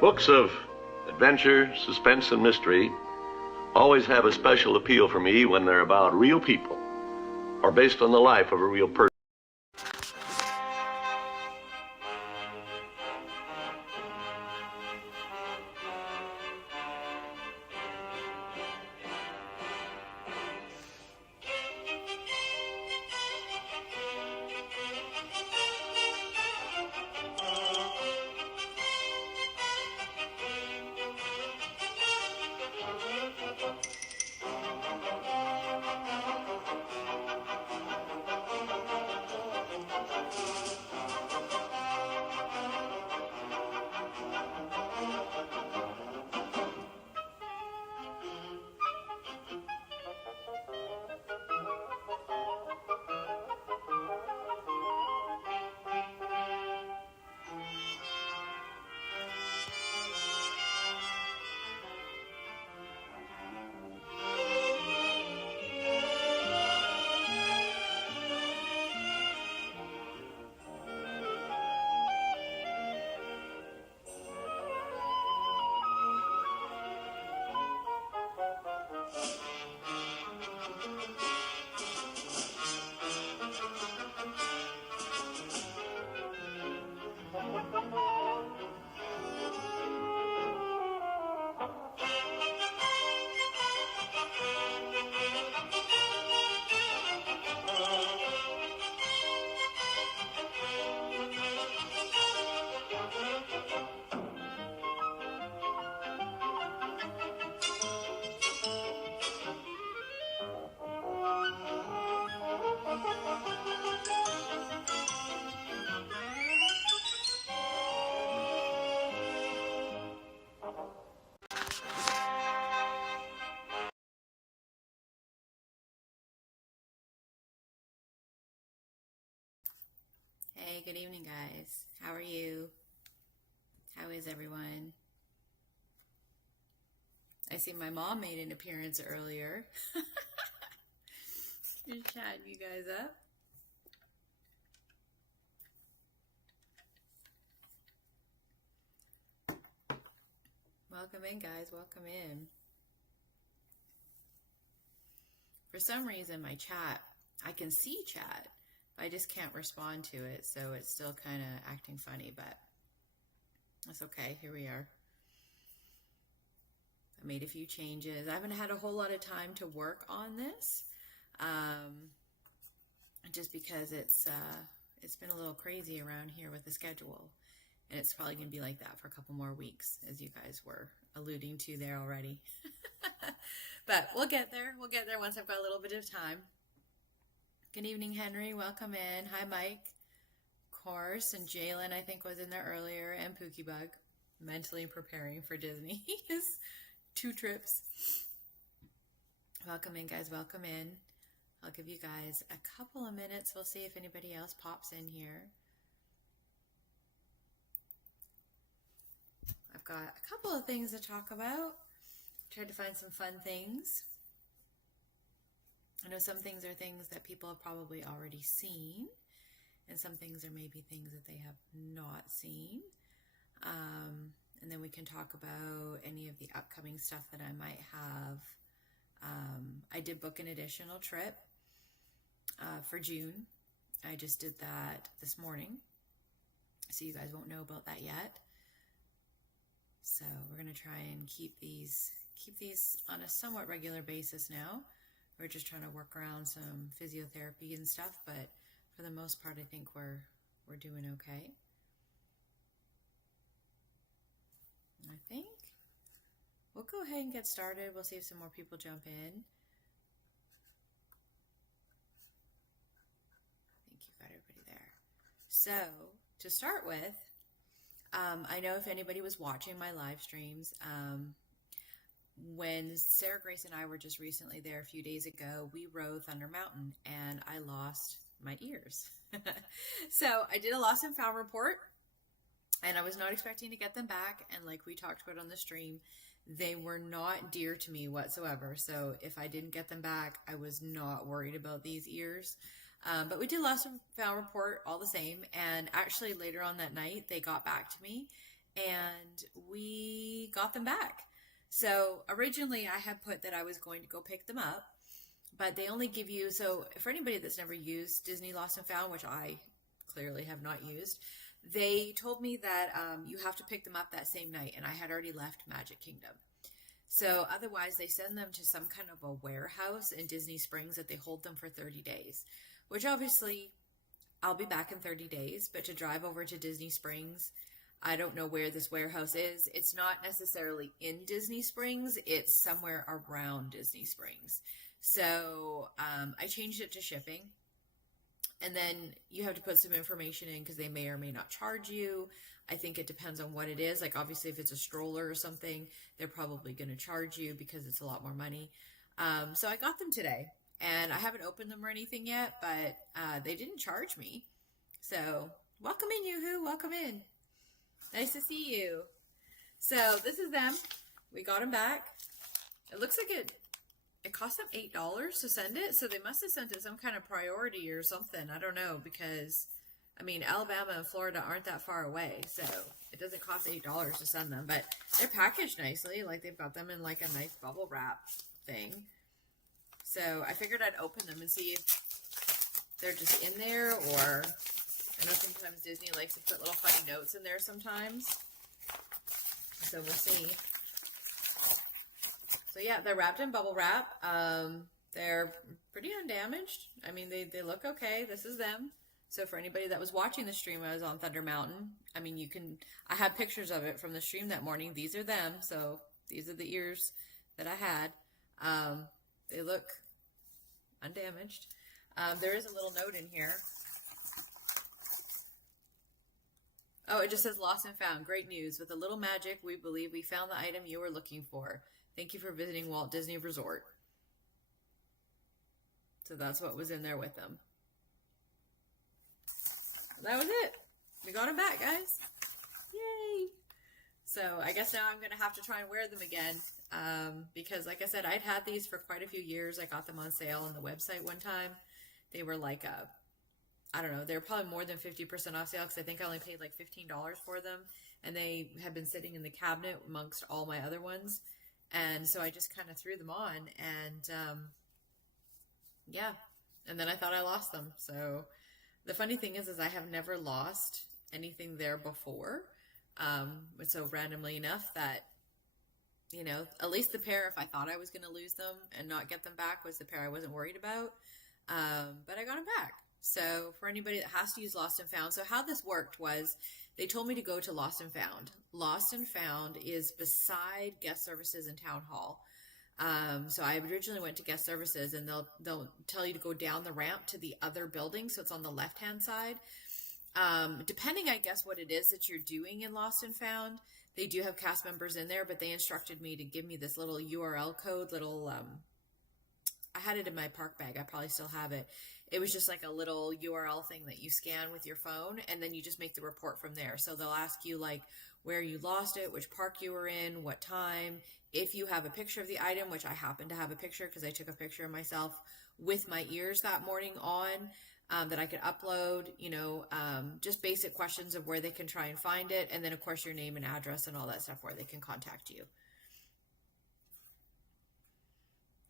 Books of adventure, suspense, and mystery always have a special appeal for me when they're about real people or based on the life of a real person. Hey, good evening, guys. How are you? How is everyone? I see my mom made an appearance earlier. Just chatting you guys up. Welcome in, guys. Welcome in. For some reason, my chat, I can see chat, I just can't respond to it, so it's still kind of acting funny, but that's okay. Here we are. I made a few changes. I haven't had a whole lot of time to work on this, just because it's been a little crazy around here with the schedule, and it's probably going to be like that for a couple more weeks, as you guys were alluding to there already. But we'll get there. We'll get there once I've got a little bit of time. Good evening, Henry. Welcome in. Hi, Mike. Of course. And Jalen, I think, was in there earlier. And Pookie Bug. Mentally preparing for Disney. His 2 trips. Welcome in, guys. Welcome in. I'll give you guys a couple of minutes. We'll see if anybody else pops in here. I've got a couple of things to talk about. Tried to find some fun things. I know some things are things that people have probably already seen, and some things are maybe things that they have not seen. And then we can talk about any of the upcoming stuff that I might have. I did book an additional trip for June. I just did that this morning, so you guys won't know about that yet. So we're going to try and keep these on a somewhat regular basis now. We're just trying to work around some physiotherapy and stuff, but for the most part, I think we're doing okay. I think we'll go ahead and get started. We'll see if some more people jump in. I think you got everybody there. So to start with, I know if anybody was watching my live streams, when Sarah Grace and I were just recently there a few days ago, we rode Thunder Mountain and I lost my ears. So I did a lost and found report, and I was not expecting to get them back. And like we talked about on the stream, they were not dear to me whatsoever. So if I didn't get them back, I was not worried about these ears. But we did lost and found report all the same. And actually later on that night, they got back to me and we got them back. So originally I had put that I was going to go pick them up, but they only give you, so for anybody that's never used Disney Lost and Found, which I clearly have not used, they told me that you have to pick them up that same night, and I had already left Magic Kingdom. So otherwise, they send them to some kind of a warehouse in Disney Springs that they hold them for 30 days, which obviously I'll be back in 30 days, but to drive over to Disney Springs, I don't know where this warehouse is. It's not necessarily in Disney Springs. It's somewhere around Disney Springs. So I changed it to shipping. And then you have to put some information in because they may or may not charge you. I think it depends on what it is. Like obviously if it's a stroller or something, they're probably going to charge you because it's a lot more money. So I got them today and I haven't opened them or anything yet, but they didn't charge me. So welcome in, Yoo-hoo. Welcome in. Nice to see you. So this is them. We got them back. It looks like it cost them $8 to send it, so they must have sent it some kind of priority or something. I don't know, because, I mean, Alabama and Florida aren't that far away, so it doesn't cost $8 to send them, but they're packaged nicely. Like, they've got them in, like, a nice bubble wrap thing. So I figured I'd open them and see if they're just in there, or I know sometimes Disney likes to put little funny notes in there sometimes. So we'll see. So yeah, they're wrapped in bubble wrap. They're pretty undamaged. I mean, they look okay. This is them. So for anybody that was watching the stream, I was on Thunder Mountain. I mean, I have pictures of it from the stream that morning. These are them. So these are the ears that I had. They look undamaged. There is a little note in here. Oh, it just says lost and found. Great news. With a little magic, we believe we found the item you were looking for. Thank you for visiting Walt Disney Resort. So that's what was in there with them. That was it. We got them back, guys. Yay! So I guess now I'm going to have to try and wear them again. Because like I said, I'd had these for quite a few years. I got them on sale on the website one time. They were like I don't know, they were probably more than 50% off sale because I think I only paid like $15 for them. And they had been sitting in the cabinet amongst all my other ones. And so I just kind of threw them on and, yeah. And then I thought I lost them. So the funny thing is I have never lost anything there before. So randomly enough that, you know, at least the pair, if I thought I was going to lose them and not get them back, was the pair I wasn't worried about. But I got them back. So for anybody that has to use Lost and Found, so how this worked was they told me to go to Lost and Found. Lost and Found is beside guest services and town hall. So I originally went to guest services, and they'll tell you to go down the ramp to the other building. So it's on the left-hand side. Depending, I guess, what it is that you're doing in Lost and Found, they do have cast members in there, but they instructed me to give me this little URL code, I had it in my park bag. I probably still have it. It was just like a little URL thing that you scan with your phone, and then you just make the report from there. So they'll ask you like where you lost it, which park you were in, what time, if you have a picture of the item, which I happen to have a picture because I took a picture of myself with my ears that morning on, that I could upload, just basic questions of where they can try and find it. And then of course your name and address and all that stuff where they can contact you.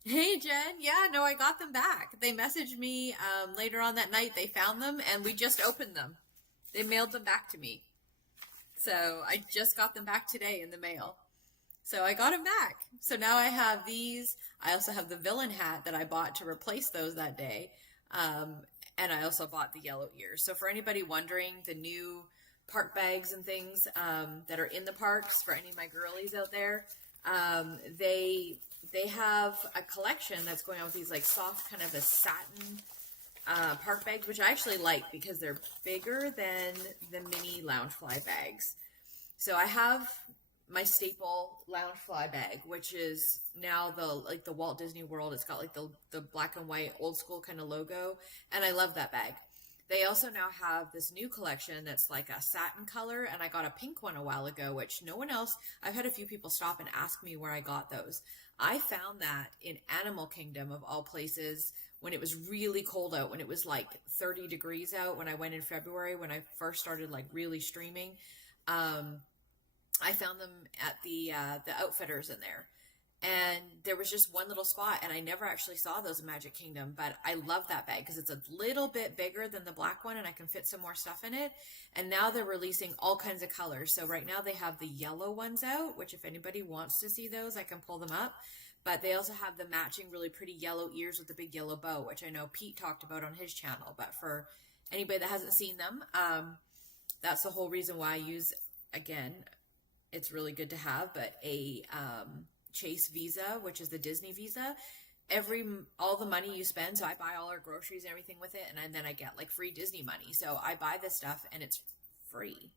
Hey, Jen. Yeah, no, I got them back. They messaged me later on that night. They found them, and we just opened them. They mailed them back to me. So I just got them back today in the mail. So I got them back. So now I have these. I also have the villain hat that I bought to replace those that day. And I also bought the yellow ears. So for anybody wondering, the new park bags and things that are in the parks, for any of my girlies out there, they have a collection that's going on with these like soft kind of a satin park bags, which I actually like because they're bigger than the mini Loungefly bags. So I have my staple Loungefly bag, which is now the Walt Disney World. It's got like the black and white old school kind of logo, and I love that bag. They also now have this new collection that's like a satin color, and I got a pink one a while ago, which no one else, I've had a few people stop and ask me where I got those. I found that in Animal Kingdom, of all places, when it was really cold out, when it was like 30 degrees out, when I went in February, when I first started like really streaming. I found them at the outfitters in there. And there was just one little spot, and I never actually saw those in Magic Kingdom, but I love that bag because it's a little bit bigger than the black one, and I can fit some more stuff in it. And now they're releasing all kinds of colors. So right now they have the yellow ones out, which if anybody wants to see those, I can pull them up. But they also have the matching really pretty yellow ears with the big yellow bow, which I know Pete talked about on his channel. But for anybody that hasn't seen them, that's the whole reason why I use, again, it's really good to have, but a Chase Visa, which is the Disney Visa. All the money you spend, so I buy all our groceries and everything with it, and then I get like free Disney money. So I buy this stuff and it's free.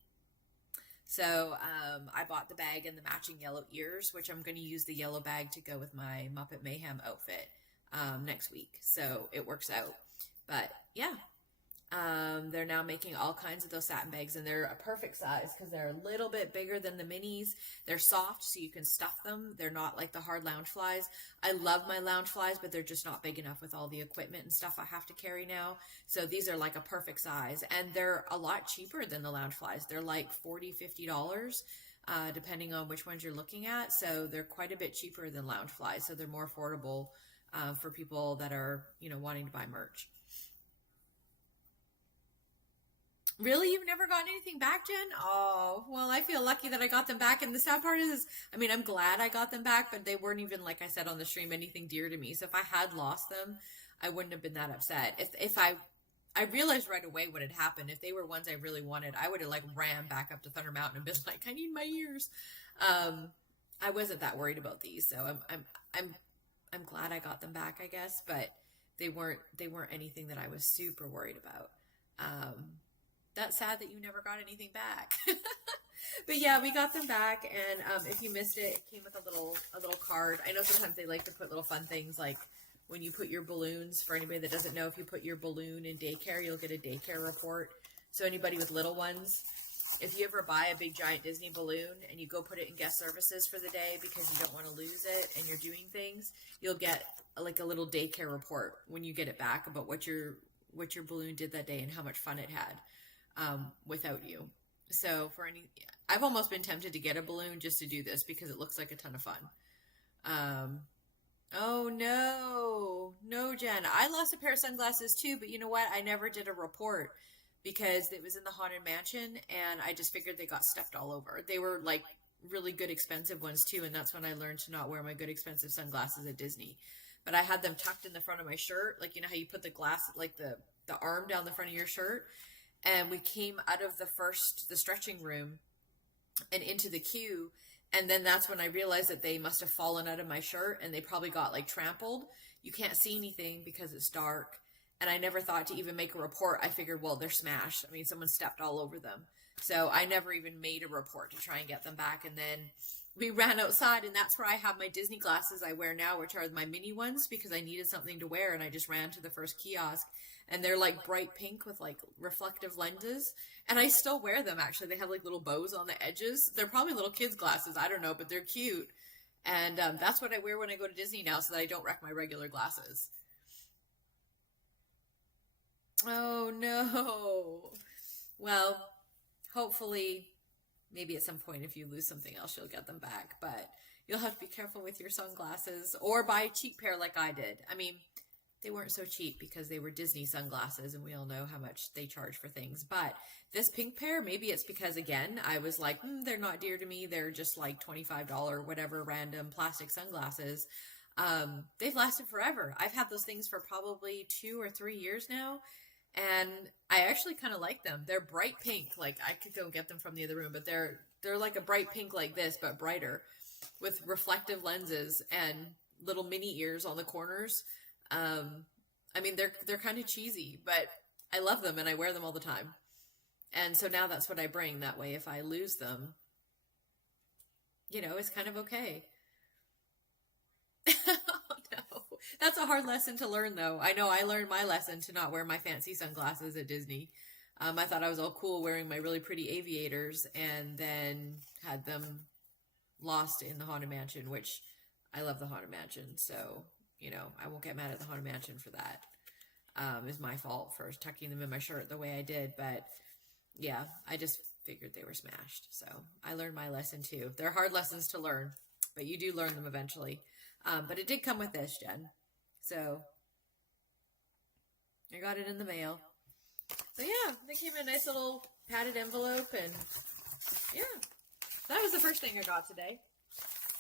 So I bought the bag and the matching yellow ears, which I'm going to use the yellow bag to go with my Muppet Mayhem outfit next week. So it works out. But yeah, they're now making all kinds of those satin bags, and they're a perfect size because they're a little bit bigger than the minis. They're soft, so you can stuff them. They're not like the hard lounge flies. I love my lounge flies, but they're just not big enough with all the equipment and stuff I have to carry now. So these are like a perfect size, and they're a lot cheaper than the lounge flies. They're like $40, $50, depending on which ones you're looking at. So they're quite a bit cheaper than lounge flies. So they're more affordable for people that are, wanting to buy merch. Really? You've never gotten anything back, Jen? Oh, well, I feel lucky that I got them back. And the sad part is, I'm glad I got them back, but they weren't even, like I said on the stream, anything dear to me. So if I had lost them, I wouldn't have been that upset. If I realized right away what had happened. If they were ones I really wanted, I would have like ran back up to Thunder Mountain and been like, I need my ears. I wasn't that worried about these. So I'm glad I got them back, I guess, but they weren't anything that I was super worried about. That's sad that you never got anything back. But yeah, we got them back, and if you missed it, it came with a little card. I know sometimes they like to put little fun things like when you put your balloons. For anybody that doesn't know, if you put your balloon in daycare, you'll get a daycare report. So anybody with little ones, if you ever buy a big giant Disney balloon and you go put it in guest services for the day because you don't want to lose it and you're doing things, you'll get like a little daycare report when you get it back about what your balloon did that day and how much fun it had. Without you. So I've almost been tempted to get a balloon just to do this because it looks like a ton of fun. Oh no, Jen, I lost a pair of sunglasses too, but you know what? I never did a report because it was in the Haunted Mansion and I just figured they got stuffed all over. They were like really good expensive ones too, and that's when I learned to not wear my good expensive sunglasses at Disney. But I had them tucked in the front of my shirt, like how you put the glass, like the arm down the front of your shirt. And we came out of the stretching room and into the queue. And then that's when I realized that they must have fallen out of my shirt and they probably got like trampled. You can't see anything because it's dark. And I never thought to even make a report. I figured, well, they're smashed. Someone stepped all over them. So I never even made a report to try and get them back. And then we ran outside, and that's where I have my Disney glasses I wear now, which are my mini ones because I needed something to wear. And I just ran to the first kiosk. And they're like bright pink with like reflective lenses. And I still wear them, actually. They have like little bows on the edges. They're probably little kids' glasses. I don't know, but they're cute. And that's what I wear when I go to Disney now so that I don't wreck my regular glasses. Oh, no. Well, hopefully, maybe at some point if you lose something else, you'll get them back. But you'll have to be careful with your sunglasses or buy a cheap pair like I did. They weren't so cheap because they were Disney sunglasses, and we all know how much they charge for things. But this pink pair, maybe it's because, again, I was like, they're not dear to me. They're just like $25, whatever, random plastic sunglasses. They've lasted forever. I've had those things for probably 2 or 3 years now, and I actually kind of like them. They're bright pink. Like, I could go get them from the other room, but they're like a bright pink like this, but brighter, with reflective lenses and little mini ears on the corners. They're kind of cheesy, but I love them and I wear them all the time. And so now that's what I bring. That way, if I lose them, it's kind of okay. Oh, no. That's a hard lesson to learn, though. I know I learned my lesson to not wear my fancy sunglasses at Disney. I thought I was all cool wearing my really pretty aviators and then had them lost in the Haunted Mansion, which I love the Haunted Mansion. So, I won't get mad at the Haunted Mansion for that. It was my fault for tucking them in my shirt the way I did. But yeah, I just figured they were smashed. So I learned my lesson too. They're hard lessons to learn, but you do learn them eventually. But it did come with this, Jen. So I got it in the mail. So yeah, they came in a nice little padded envelope, and yeah, that was the first thing I got today.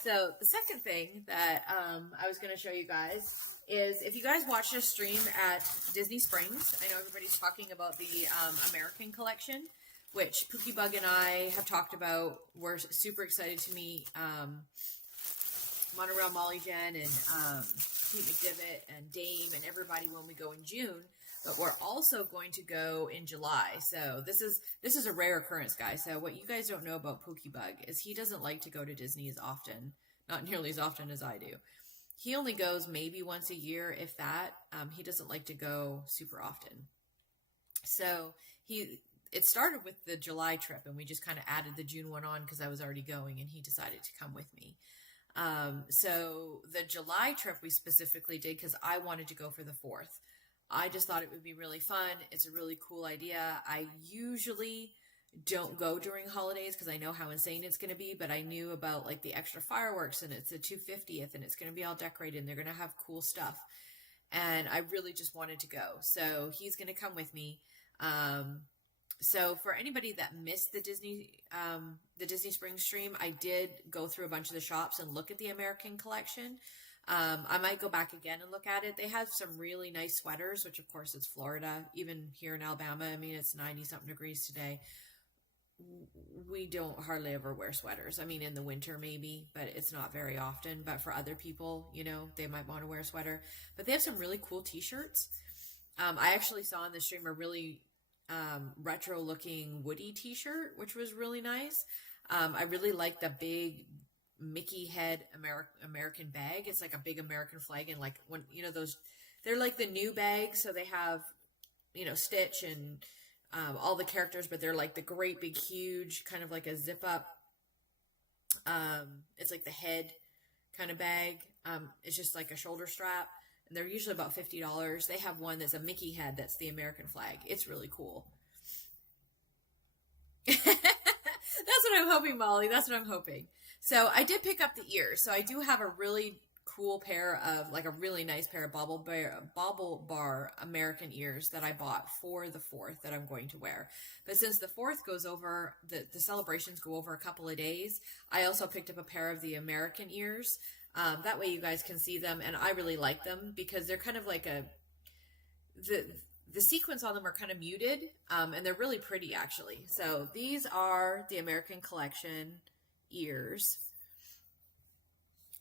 So the second thing that I was going to show you guys is, if you guys watched a stream at Disney Springs, I know everybody's talking about the American collection, which Pookie Bug and I have talked about. We're super excited to meet Monorail Molly Jen and Pete McDivitt and Dame and everybody when we go in June. But we're also going to go in July. So this is a rare occurrence, guys. So what you guys don't know about Pookie Bug is he doesn't like to go to Disney as often, not nearly as often as I do. He only goes maybe once a year, if that. He doesn't like to go super often. So it started with the July trip, and we just kind of added the June one on because I was already going, and he decided to come with me. So the July trip we specifically did because I wanted to go for the 4th. I just thought it would be really fun. It's a really cool idea. I usually don't go during holidays because I know how insane it's going to be, but I knew about like the extra fireworks, and it's the 250th, and it's going to be all decorated, and they're going to have cool stuff. And I really just wanted to go. So he's going to come with me. So for anybody that missed the Disney Springs stream, I did go through a bunch of the shops and look at the American collection. I might go back again and look at it. They have some really nice sweaters, which of course it's Florida. Even here in Alabama, I mean, it's 90 something degrees today. We don't hardly ever wear sweaters. I mean, in the winter maybe, but it's not very often. But for other people, you know, they might want to wear a sweater. But they have some really cool t-shirts. I actually saw in the stream a really retro looking Woody t-shirt, which was really nice. I really like the big Mickey head American bag. It's like a big American flag, and like, when you know, those, they're like the new bags, so they have, you know, Stitch and all the characters, but they're like the great big huge kind of like a zip up, it's like the head kind of bag. It's just like a shoulder strap, and they're usually about $50. They have one that's a Mickey head that's the American flag. It's really cool. That's what I'm hoping, Molly. That's what I'm hoping. So I did pick up the ears. So I do have a really cool pair of, like a really nice pair of Bobble Bar American ears that I bought for the 4th that I'm going to wear. But since the 4th goes over, the celebrations go over a couple of days, I also picked up a pair of the American ears. That way you guys can see them, and I really like them because they're kind of like the sequins on them are kind of muted, and they're really pretty actually. So these are the American collection ears.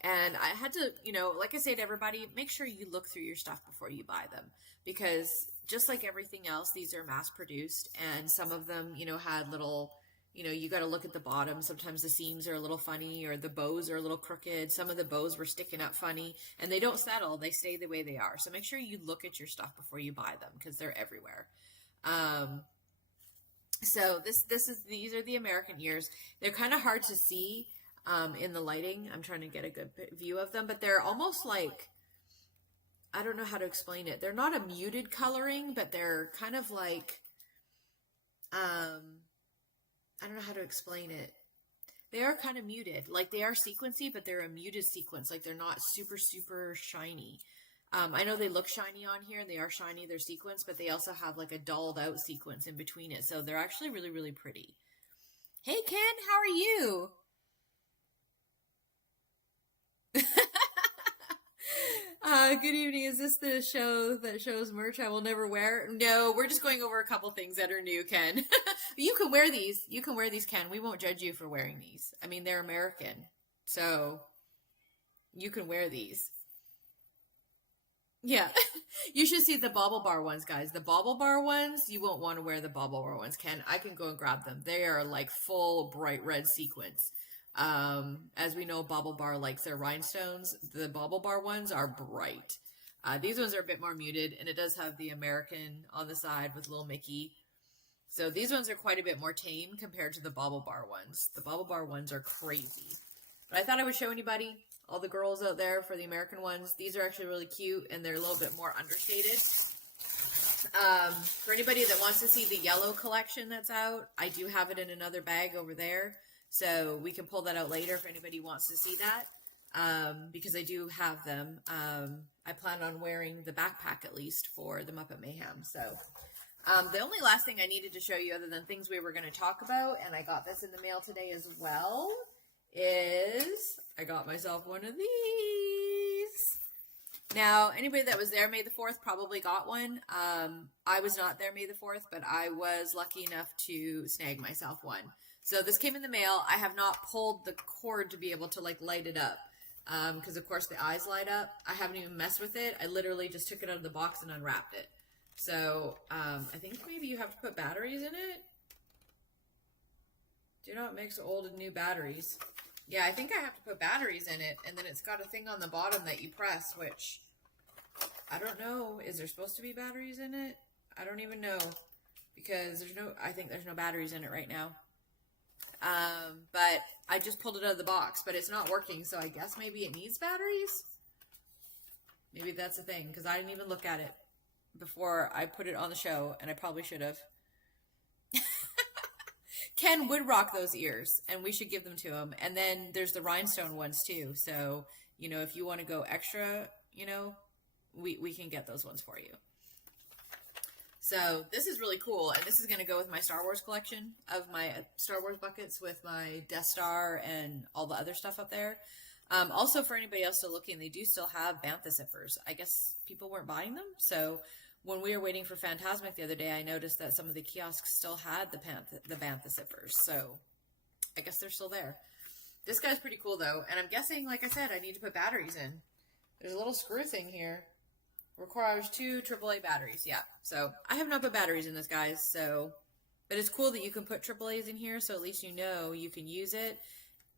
And I had to, you know, like I say to everybody, make sure you look through your stuff before you buy them, because just like everything else, these are mass produced, and some of them, you know, had little, you know, you got to look at the bottom. Sometimes the seams are a little funny, or the bows are a little crooked. Some of the bows were sticking up funny, and they don't settle. They stay the way they are. So make sure you look at your stuff before you buy them, because they're everywhere. So these are the American ears. They're kind of hard to see in the lighting. I'm trying to get a good view of them, but they're almost like, I don't know how to explain it. They're not a muted coloring, but they're kind of like, I don't know how to explain it. They are kind of muted. Like, they are sequency, but they're a muted sequence. Like, they're not super, super shiny. I know they look shiny on here, and they are shiny, they're sequins, but they also have like a dulled out sequence in between it. So they're actually really, really pretty. Hey, Ken, how are you? Good evening. Is this the show that shows merch I will never wear? No, we're just going over a couple things that are new, Ken. You can wear these. You can wear these, Ken. We won't judge you for wearing these. I mean, they're American, so you can wear these. Yeah. You should see the Bobble Bar ones, guys. The Bobble Bar ones, you won't want to wear the Bobble Bar ones, Ken. I can go and grab them. They are like full bright red sequins. As we know, Bobble Bar likes their rhinestones. The Bobble Bar ones are bright. These ones are a bit more muted, and it does have the American on the side with little Mickey. So these ones are quite a bit more tame compared to the Bobble Bar ones. The Bobble Bar ones are crazy. But I thought I would show anybody, all the girls out there, for the American ones. These are actually really cute, and they're a little bit more understated. For anybody that wants to see the yellow collection that's out, I do have it in another bag over there. So we can pull that out later if anybody wants to see that. Because I do have them. I plan on wearing the backpack at least for the Muppet Mayhem. So the only last thing I needed to show you, other than things we were going to talk about, and I got this in the mail today as well, is I got myself one of these. Now, anybody that was there May the 4th probably got one. I was not there May the 4th, but I was lucky enough to snag myself one. So this came in the mail. I have not pulled the cord to be able to like light it up. Because of course the eyes light up. I haven't even messed with it. I literally just took it out of the box and unwrapped it. So, I think maybe you have to put batteries in it. Do not mix old and new batteries. Yeah, I think I have to put batteries in it, and then it's got a thing on the bottom that you press, which, I don't know, is there supposed to be batteries in it? I don't even know, because I think there's no batteries in it right now. But I just pulled it out of the box, but it's not working, so I guess maybe it needs batteries? Maybe that's the thing, because I didn't even look at it before I put it on the show, and I probably should have. Ken would rock those ears, and we should give them to him. And then there's the rhinestone ones too. So, you know, if you want to go extra, you know, we can get those ones for you. So this is really cool, and this is going to go with my Star Wars collection of my Star Wars buckets with my Death Star and all the other stuff up there. Also, for anybody else still looking, they do still have Bantha zippers. I guess people weren't buying them, so when we were waiting for Phantasmic the other day, I noticed that some of the kiosks still had the Bantha zippers, so I guess they're still there. This guy's pretty cool, though, and I'm guessing, like I said, I need to put batteries in. There's a little screw thing here. Requires 2 AAA batteries, yeah. So, I have not put batteries in this, guys, so... But it's cool that you can put AAAs in here, so at least you know you can use it,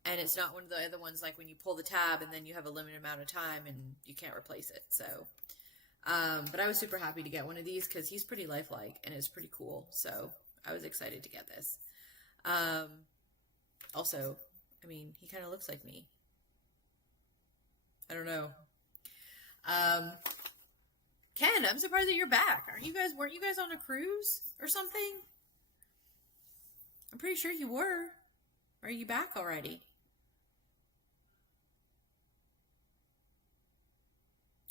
and it's not one of the other ones like when you pull the tab and then you have a limited amount of time and you can't replace it, so... but I was super happy to get one of these because he's pretty lifelike and it's pretty cool. So I was excited to get this. Also, I mean, he kind of looks like me. I don't know. Ken, I'm surprised that you're back. Weren't you guys on a cruise or something? I'm pretty sure you were. Are you back already?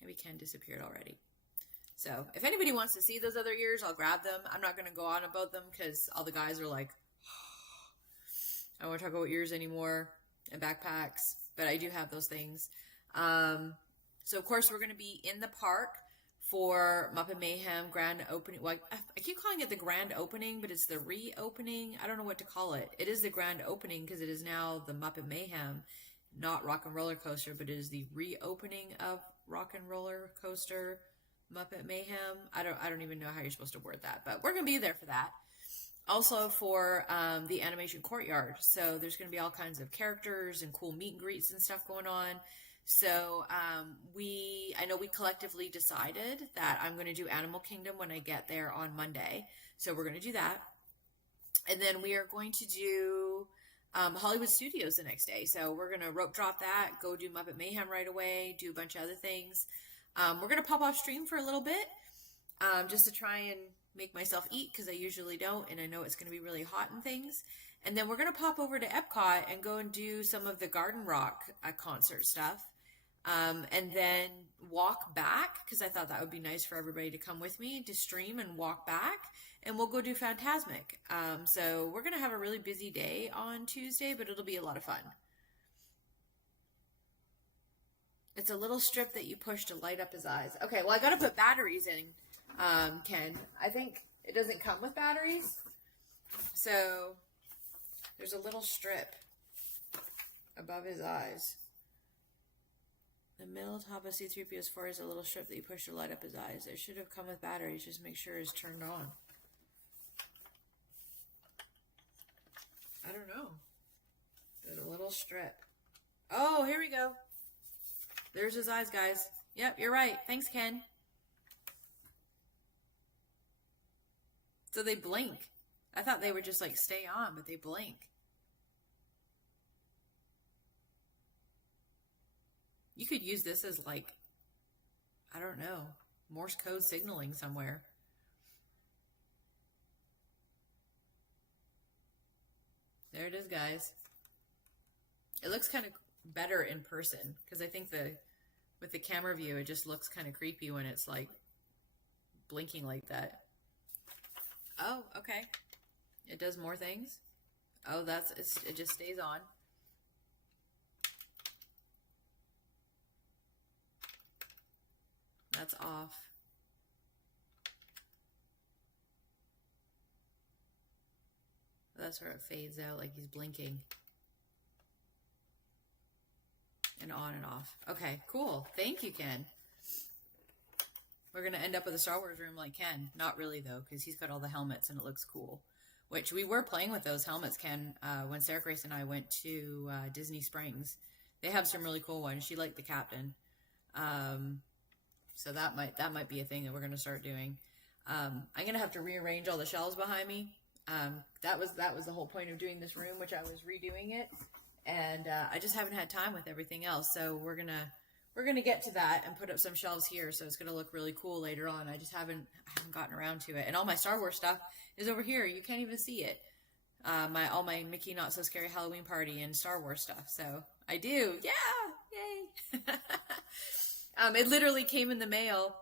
Maybe Ken disappeared already. So, if anybody wants to see those other ears, I'll grab them. I'm not going to go on about them because all the guys are like, I don't want to talk about ears anymore and backpacks, but I do have those things. So, of course, we're going to be in the park for Muppet Mayhem grand opening. Well, I keep calling it the grand opening, but it's the reopening. I don't know what to call it. It is the grand opening because it is now the Muppet Mayhem, not Rock and Roller Coaster, but it is the reopening of Rock and Roller Coaster Muppet Mayhem. I don't even know how you're supposed to word that, but we're going to be there for that. Also for the animation courtyard. So there's going to be all kinds of characters and cool meet and greets and stuff going on. So I know we collectively decided that I'm going to do Animal Kingdom when I get there on Monday. So we're going to do that. And then we are going to do Hollywood Studios the next day. So we're going to rope drop that, go do Muppet Mayhem right away, do a bunch of other things. We're going to pop off stream for a little bit just to try and make myself eat because I usually don't, and I know it's going to be really hot and things. And then we're going to pop over to Epcot and go and do some of the Garden Rock concert stuff. And then walk back because I thought that would be nice for everybody to come with me to stream and walk back. And we'll go do Phantasmic. So we're going to have a really busy day on Tuesday, but it'll be a lot of fun. It's a little strip that you push to light up his eyes. Okay, well, I got to put batteries in, Ken. I think it doesn't come with batteries. So there's a little strip above his eyes. The middle top of C-3PO's 4 is a little strip that you push to light up his eyes. It should have come with batteries. Just make sure it's turned on. I don't know. There's a little strip. Oh, here we go. There's his eyes, guys. Yep, you're right. Thanks, Ken. So they blink. I thought they would just like stay on, but they blink. You could use this as like, I don't know, Morse code signaling somewhere. There it is, guys. It looks kind of better in person because I think with the camera view, it just looks kind of creepy when it's like blinking like that. Oh, okay. It does more things. Oh, it just stays on. That's off. That's where it fades out like he's blinking. And on and off. Okay, cool. Thank you, Ken. We're going to end up with a Star Wars room like Ken. Not really, though, because he's got all the helmets and it looks cool. Which we were playing with those helmets, Ken, when Sarah Grace and I went to Disney Springs. They have some really cool ones. She liked the captain. So that might be a thing that we're going to start doing. I'm going to have to rearrange all the shelves behind me. That was the whole point of doing this room, which I was redoing it. And I just haven't had time with everything else. So we're gonna get to that and put up some shelves here. So it's gonna look really cool later on. I just haven't gotten around to it. And all my Star Wars stuff is over here. You can't even see it. All my Mickey Not So Scary Halloween Party and Star Wars stuff. So I do. Yeah, yay. It literally came in the mail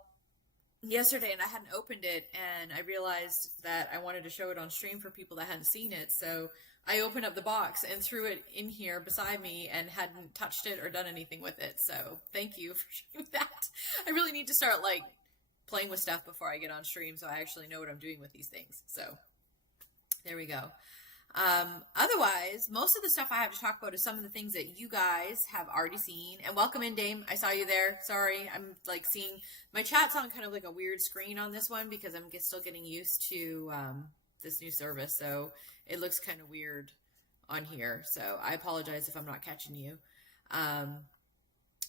yesterday and I hadn't opened it, and I realized that I wanted to show it on stream for people that hadn't seen it. So I opened up the box and threw it in here beside me and hadn't touched it or done anything with it. So thank you for doing that. I really need to start like playing with stuff before I get on stream so I actually know what I'm doing with these things. So there we go. Otherwise, most of the stuff I have to talk about is some of the things that you guys have already seen. And welcome in, Dame. I saw you there. Sorry. I'm like seeing my chat's on kind of like a weird screen on this one because I'm still getting used to this new service. So it looks kind of weird on here. So I apologize if I'm not catching you.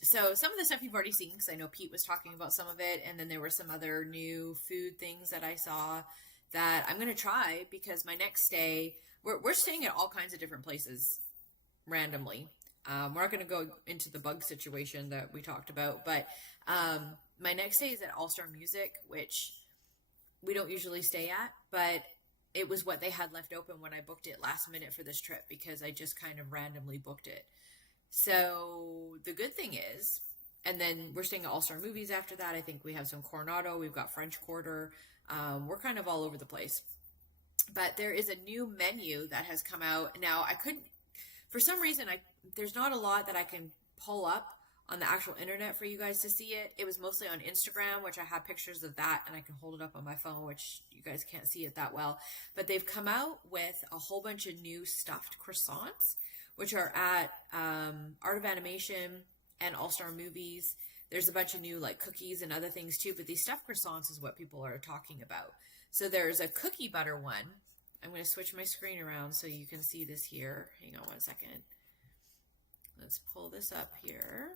So some of the stuff you've already seen, because I know Pete was talking about some of it. And then there were some other new food things that I saw that I'm going to try because my next stay, we're staying at all kinds of different places randomly. We're not going to go into the bug situation that we talked about, but my next stay is at All Star Music, which we don't usually stay at, but it was what they had left open when I booked it last minute for this trip because I just kind of randomly booked it. So the good thing is, and then we're staying at All Star Movies after that. I think we have some Coronado, we've got French Quarter. We're kind of all over the place. But there is a new menu that has come out. Now, I couldn't, for some reason, there's not a lot that I can pull up on the actual internet for you guys to see it. It was mostly on Instagram, which I have pictures of that, and I can hold it up on my phone, which you guys can't see it that well. But they've come out with a whole bunch of new stuffed croissants, which are at Art of Animation and All-Star Movies. There's a bunch of new like cookies and other things too, but these stuffed croissants is what people are talking about. So there's a cookie butter one. I'm going to switch my screen around so you can see this here. Hang on one second. Let's pull this up here.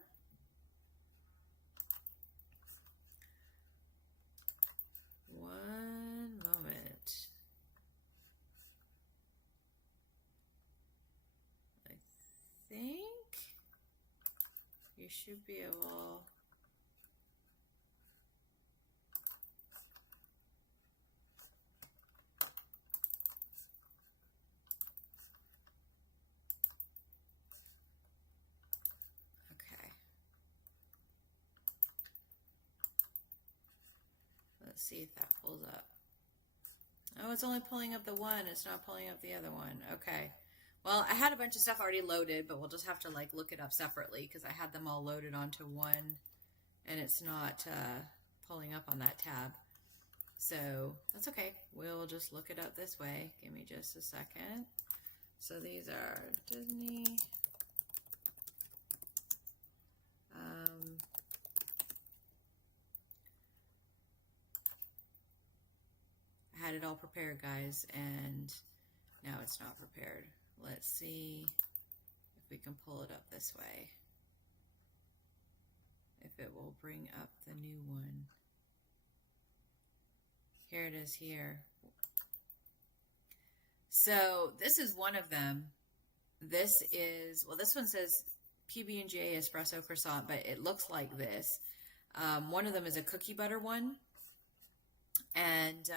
One moment. I think you should be able... Let's see if that pulls up. Oh, it's only pulling up the one. It's not pulling up the other one. Okay. Well, I had a bunch of stuff already loaded, but we'll just have to like look it up separately because I had them all loaded onto one and it's not pulling up on that tab. So that's okay. We'll just look it up this way. Give me just a second. So these are Disney. I had it all prepared, guys, and now it's not prepared. Let's see if we can pull it up this way. If it will bring up the new one. Here it is here. So this is one of them. This is, well, this one says PB&J espresso croissant, but it looks like this. One of them is a cookie butter one. And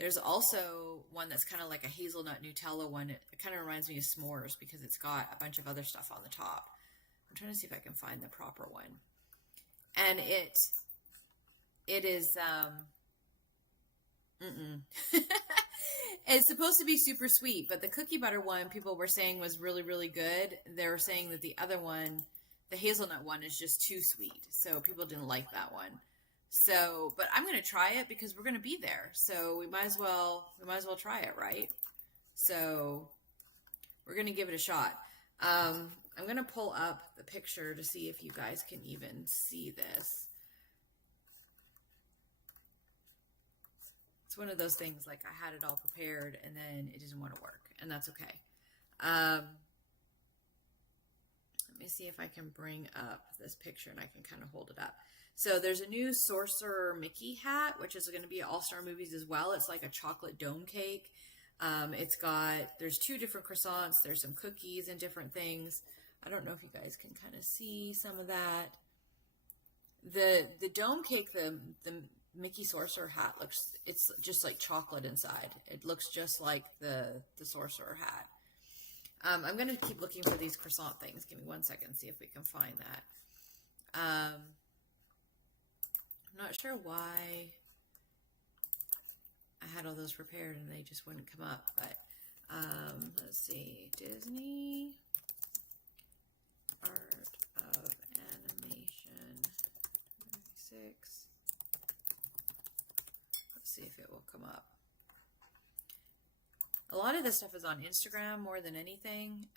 There's also one that's kind of like a hazelnut Nutella one. It kind of reminds me of s'mores because it's got a bunch of other stuff on the top. I'm trying to see if I can find the proper one. And it is, it's supposed to be super sweet, but the cookie butter one people were saying was really, really good. They were saying that the other one, the hazelnut one, is just too sweet. So people didn't like that one. So, but I'm going to try it because we're going to be there. So we might as well try it, right? So we're going to give it a shot. I'm going to pull up the picture to see if you guys can even see this. It's one of those things like I had it all prepared and then it didn't want to work, and that's okay. Let me see if I can bring up this picture and I can kind of hold it up. So there's a new Sorcerer Mickey hat, which is going to be at All-Star Movies as well. It's like a chocolate dome cake. There's 2 different croissants. There's some cookies and different things. I don't know if you guys can kind of see some of that. The dome cake, the Mickey Sorcerer hat it's just like chocolate inside. It looks just like the Sorcerer hat. I'm going to keep looking for these croissant things. Give me 1 second, see if we can find that. I'm not sure why I had all those prepared and they just wouldn't come up, but let's see. Disney Art of Animation 96. Let's see if it will come up. A lot of this stuff is on Instagram more than anything.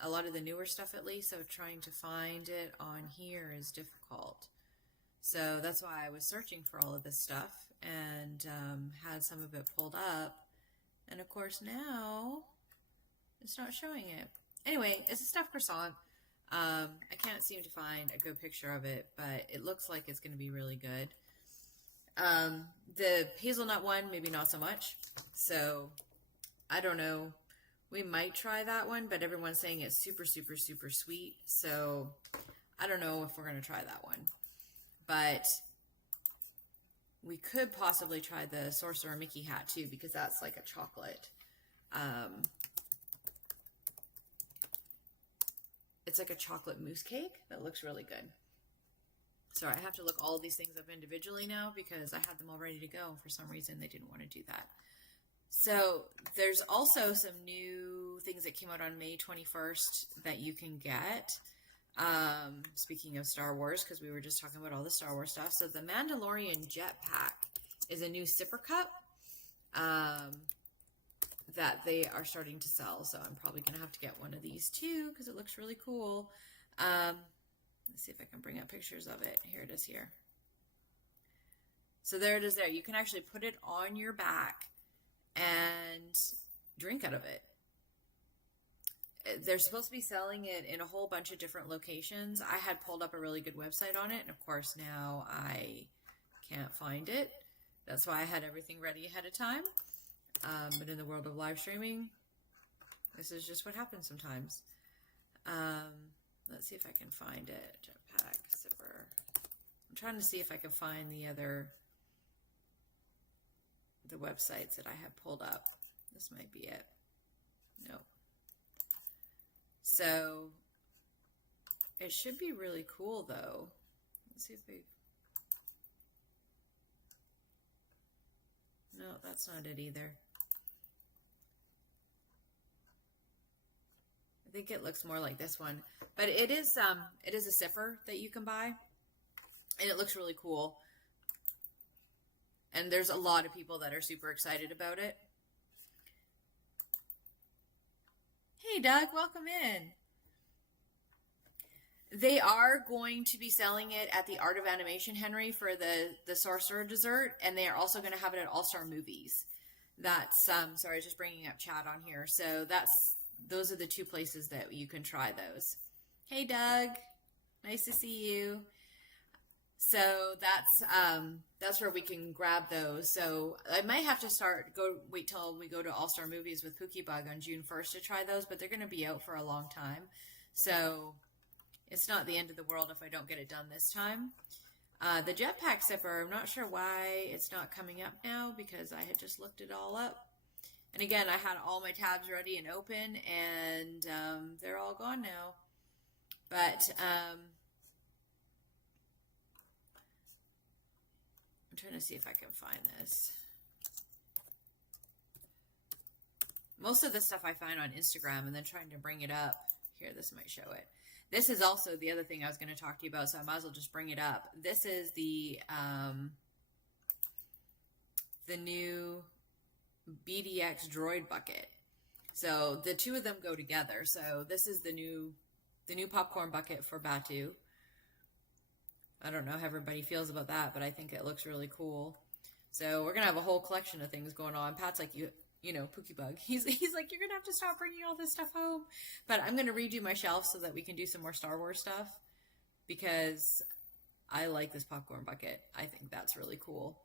A lot of the newer stuff, at least, so trying to find it on here is difficult. So that's why I was searching for all of this stuff and had some of it pulled up. And of course now it's not showing it. Anyway, it's a stuffed croissant. I can't seem to find a good picture of it, but it looks like it's going to be really good. The hazelnut one, maybe not so much. So I don't know. We might try that one, but everyone's saying it's super, super, super sweet. So I don't know if we're going to try that one. But we could possibly try the Sorcerer Mickey hat too, because that's like a chocolate. It's like a chocolate mousse cake that looks really good. Sorry, I have to look all of these things up individually now because I had them all ready to go. And for some reason, they didn't want to do that. So there's also some new things that came out on May 21st that you can get. Speaking of Star Wars, because we were just talking about all the Star Wars stuff. So the Mandalorian Jetpack is a new sipper cup that they are starting to sell. So I'm probably going to have to get one of these too because it looks really cool. Let's see if I can bring up pictures of it. Here it is here. So there it is there. You can actually put it on your back and drink out of it. They're supposed to be selling it in a whole bunch of different locations. I had pulled up a really good website on it, and of course now I can't find it. That's why I had everything ready ahead of time. But in the world of live streaming, this is just what happens sometimes. Let's see if I can find it. Jetpack zipper. I'm trying to see if I can find the websites that I have pulled up. This might be it. No. So it should be really cool though. Let's see if they... No, that's not it either. I think it looks more like this one, but it is a sipper that you can buy, and it looks really cool. And there's a lot of people that are super excited about it. Hey, Doug, welcome in. They are going to be selling it at the Art of Animation, Henry, for the Sorcerer dessert, and they are also going to have it at All-Star Movies. That's, sorry, I was just bringing up chat on here. So those are the 2 places that you can try those. Hey, Doug. Nice to see you. So that's where we can grab those. So I might have to wait till we go to All-Star Movies with Pookie Bug on June 1st to try those, but they're going to be out for a long time. So it's not the end of the world if I don't get it done this time. The jetpack zipper, I'm not sure why it's not coming up now because I had just looked it all up. And again, I had all my tabs ready and open, and they're all gone now. But I'm trying to see if I can find this. Most of the stuff I find on Instagram and then trying to bring it up. Here, this might show it. This is also the other thing I was going to talk to you about, so I might as well just bring it up. This is the new BDX droid bucket. So the two of them go together. So this is the new popcorn bucket for Batu. I don't know how everybody feels about that, but I think it looks really cool. So we're gonna have a whole collection of things going on. Pat's like, you know, Pookie Bug. He's like, you're gonna have to stop bringing all this stuff home. But I'm gonna redo my shelf so that we can do some more Star Wars stuff because I like this popcorn bucket. I think that's really cool.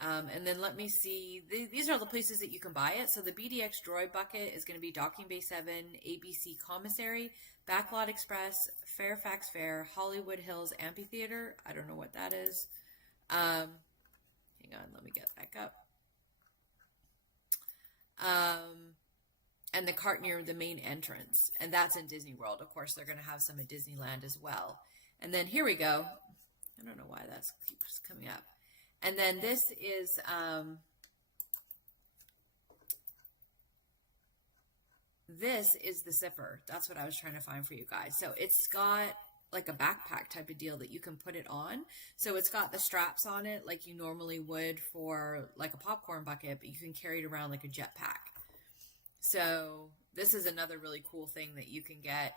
And then let me see. These are the places that you can buy it. So the BDX Droid Bucket is going to be Docking Bay 7, ABC Commissary, Backlot Express, Fairfax Fair, Hollywood Hills Amphitheater. I don't know what that is. Hang on, let me get back up. And the cart near the main entrance. And that's in Disney World. Of course, they're going to have some at Disneyland as well. And then here we go. I don't know why that keeps coming up. And then this is the zipper. That's what I was trying to find for you guys. So it's got like a backpack type of deal that you can put it on. So it's got the straps on it like you normally would for like a popcorn bucket, but you can carry it around like a jetpack. So this is another really cool thing that you can get.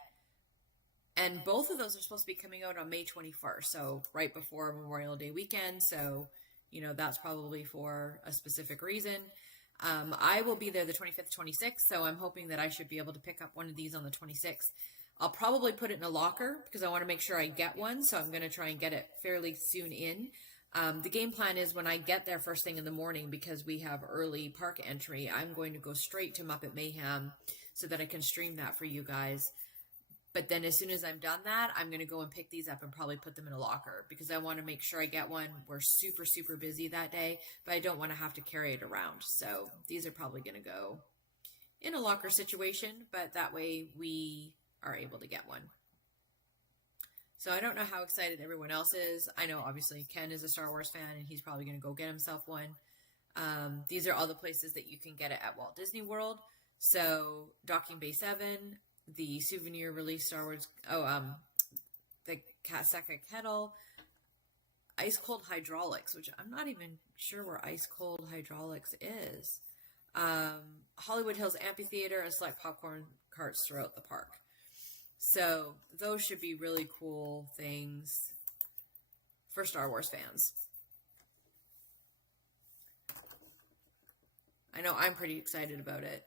And both of those are supposed to be coming out on May 21st. So right before Memorial Day weekend. So you know, that's probably for a specific reason. I will be there the 25th, 26th, so I'm hoping that I should be able to pick up one of these on the 26th. I'll probably put it in a locker because I want to make sure I get one, so I'm going to try and get it fairly soon in. The game plan is when I get there first thing in the morning, because we have early park entry, I'm going to go straight to Muppet Mayhem so that I can stream that for you guys. But then as soon as I'm done that, I'm going to go and pick these up and probably put them in a locker because I want to make sure I get one. We're super, super busy that day, but I don't want to have to carry it around. So these are probably going to go in a locker situation, but that way we are able to get one. So I don't know how excited everyone else is. I know obviously Ken is a Star Wars fan and he's probably going to go get himself one. These are all the places that you can get it at Walt Disney World. So Docking Bay 7, the souvenir release Star Wars, the Kaseka Kettle, Ice Cold Hydraulics, which I'm not even sure where Ice Cold Hydraulics is, Hollywood Hills Amphitheater, and select popcorn carts throughout the park. So those should be really cool things for Star Wars fans. I know I'm pretty excited about it.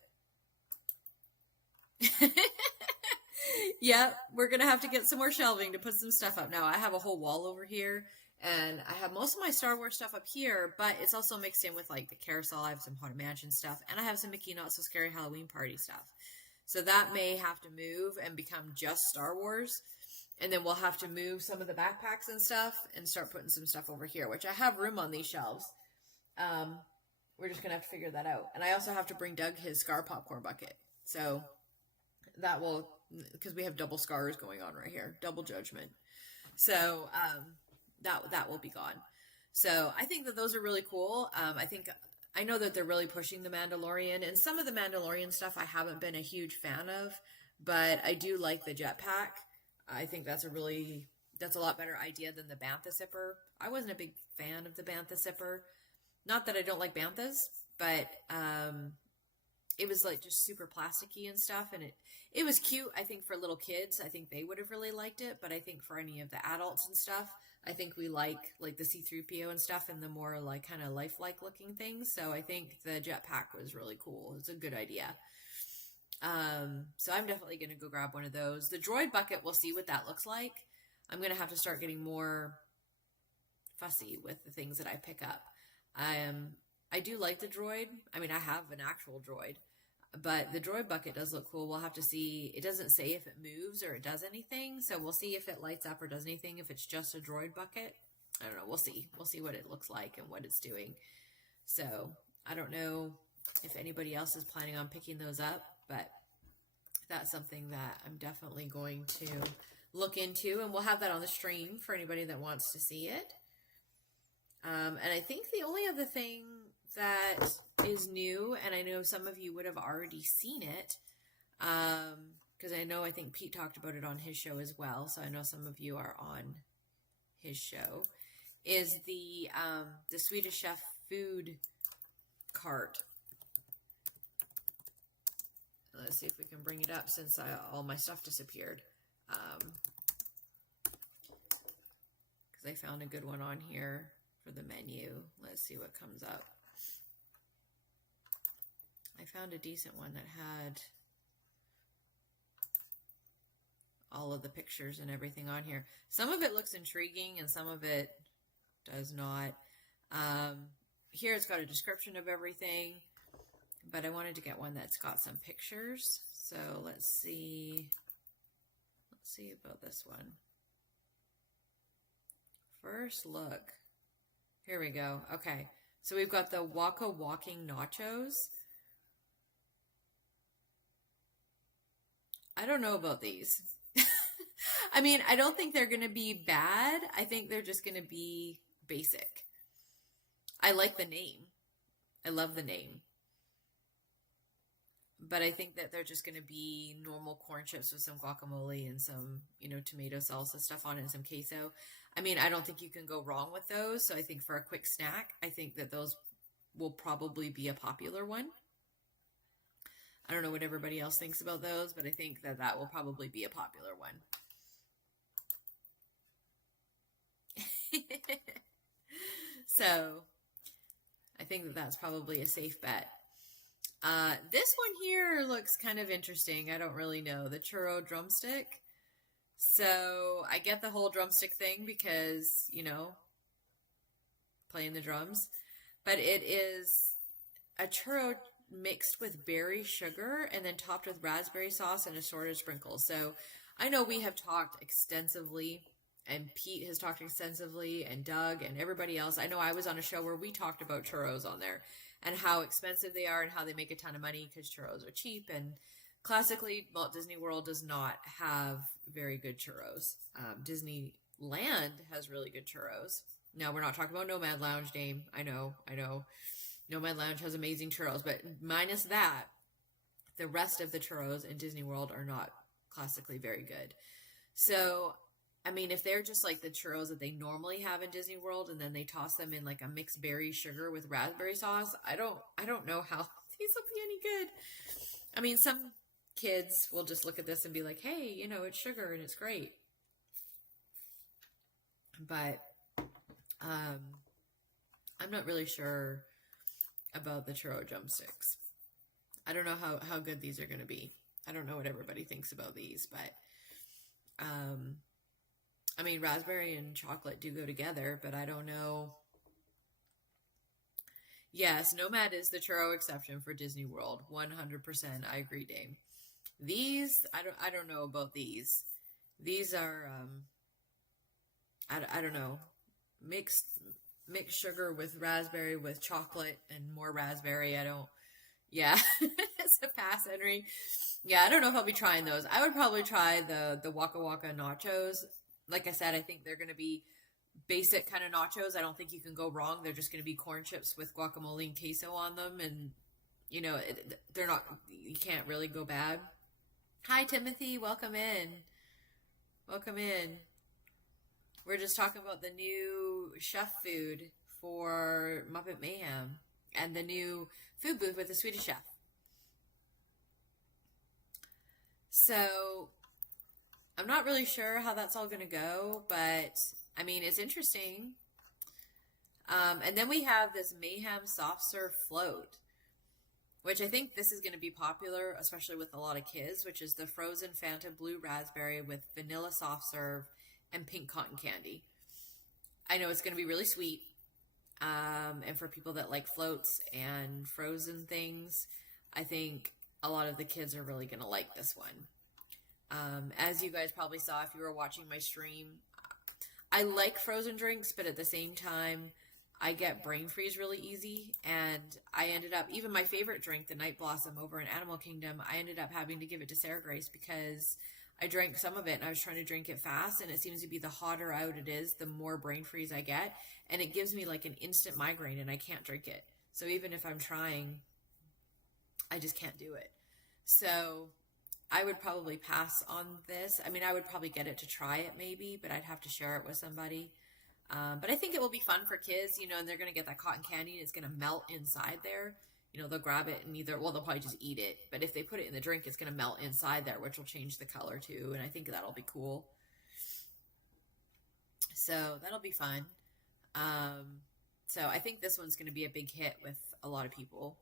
Yeah, we're going to have to get some more shelving to put some stuff up. Now, I have a whole wall over here, and I have most of my Star Wars stuff up here, but it's also mixed in with, like, the carousel. I have some Haunted Mansion stuff, and I have some Mickey Not So Scary Halloween Party stuff. So that may have to move and become just Star Wars, and then we'll have to move some of the backpacks and stuff and start putting some stuff over here, which I have room on these shelves. We're just going to have to figure that out. And I also have to bring Doug his Scar popcorn bucket. So that will, because we have double scars going on right here, double judgment. So that will be gone. So I think that those are really cool. I know that they're really pushing The Mandalorian, and some of the Mandalorian stuff I haven't been a huge fan of, but I do like the jetpack. I think that's a lot better idea than the Bantha zipper. I wasn't a big fan of the Bantha zipper. Not that I don't like Banthas, but it was like just super plasticky and stuff, and it was cute. I think for little kids, I think they would have really liked it, but I think for any of the adults and stuff, I think we like the C-3PO and stuff and the more like kind of lifelike looking things. So I think the jetpack was really cool. It's a good idea. So I'm definitely going to go grab one of those. The droid bucket, we'll see what that looks like. I'm going to have to start getting more fussy with the things that I pick up. I do like the droid. I mean, I have an actual droid, but the droid bucket does look cool. We'll have to see. It doesn't say if it moves or it does anything. So we'll see if it lights up or does anything, if it's just a droid bucket. I don't know. We'll see. We'll see what it looks like and what it's doing. So I don't know if anybody else is planning on picking those up, but that's something that I'm definitely going to look into, and we'll have that on the stream for anybody that wants to see it. And I think the only other thing that is new, and I know some of you would have already seen it, because I think Pete talked about it on his show as well, so I know some of you are on his show, is the Swedish Chef food cart. Let's see if we can bring it up since all my stuff disappeared. Because I found a good one on here for the menu. Let's see what comes up. I found a decent one that had all of the pictures and everything on here. Some of it looks intriguing and some of it does not. Here it's got a description of everything, but I wanted to get one that's got some pictures. So let's see about this one. First look. Here we go. Okay. So we've got the Waka Walking Nachos. I don't know about these. I mean, I don't think they're going to be bad. I think they're just going to be basic. I like the name. I love the name. But I think that they're just going to be normal corn chips with some guacamole and some, tomato salsa stuff on it and some queso. I mean, I don't think you can go wrong with those. So I think for a quick snack, I think that those will probably be a popular one. I don't know what everybody else thinks about those, but I think that that will probably be a popular one. So I think that that's probably a safe bet. This one here looks kind of interesting. I don't really know. The churro drumstick. So I get the whole drumstick thing because, playing the drums. But it is a churro mixed with berry sugar and then topped with raspberry sauce and assorted sprinkles. So I know we have talked extensively, and Pete has talked extensively, and Doug and everybody else. I know I was on a show where we talked about churros on there and how expensive they are and how they make a ton of money because churros are cheap. And classically, Walt Disney World does not have very good churros. Disneyland has really good churros. Now, we're not talking about Nomad Lounge, Dame. I know. Nomad Lounge has amazing churros, but minus that, the rest of the churros in Disney World are not classically very good. So, I mean, if they're just like the churros that they normally have in Disney World and then they toss them in like a mixed berry sugar with raspberry sauce, I don't know how these will be any good. I mean, some kids will just look at this and be like, hey, it's sugar and it's great. But I'm not really sure about the churro drumsticks. I don't know how good these are going to be. I don't know what everybody thinks about these, but I mean, raspberry and chocolate do go together, but I don't know. Yes, Nomad is the churro exception for Disney World. 100%. I agree, Dame. These, I don't know about these. These are, I don't know, mixed sugar with raspberry with chocolate and more raspberry. Yeah, it's a pass, Henry. Yeah, I don't know if I'll be trying those. I would probably try the Waka Waka nachos. Like I said, I think they're going to be basic kind of nachos. I don't think you can go wrong. They're just going to be corn chips with guacamole and queso on them. And, they're not, you can't really go bad. Hi, Timothy. Welcome in. Welcome in. We're just talking about the new chef food for Muppet Mayhem and the new food booth with the Swedish Chef. So I'm not really sure how that's all going to go, but I mean, it's interesting. And then we have this Mayhem soft serve float, which I think this is going to be popular, especially with a lot of kids, which is the frozen Fanta Blue Raspberry with vanilla soft serve and pink cotton candy. I know it's going to be really sweet. And for people that like floats and frozen things, I think a lot of the kids are really going to like this one. As you guys probably saw if you were watching my stream, I like frozen drinks, but at the same time, I get brain freeze really easy. And I ended up, even my favorite drink, the Night Blossom over in Animal Kingdom, I ended up having to give it to Sarah Grace because I drank some of it and I was trying to drink it fast. And it seems to be the hotter out it is, the more brain freeze I get. And it gives me like an instant migraine and I can't drink it. So even if I'm trying, I just can't do it. So I would probably pass on this. I mean, I would probably get it to try it maybe, but I'd have to share it with somebody. But I think it will be fun for kids, you know, and they're going to get that cotton candy and it's going to melt inside there. You know, they'll grab it and they'll probably just eat it. But if they put it in the drink, it's going to melt inside there, which will change the color too. And I think that'll be cool. So that'll be fun. So I think this one's going to be a big hit with a lot of people.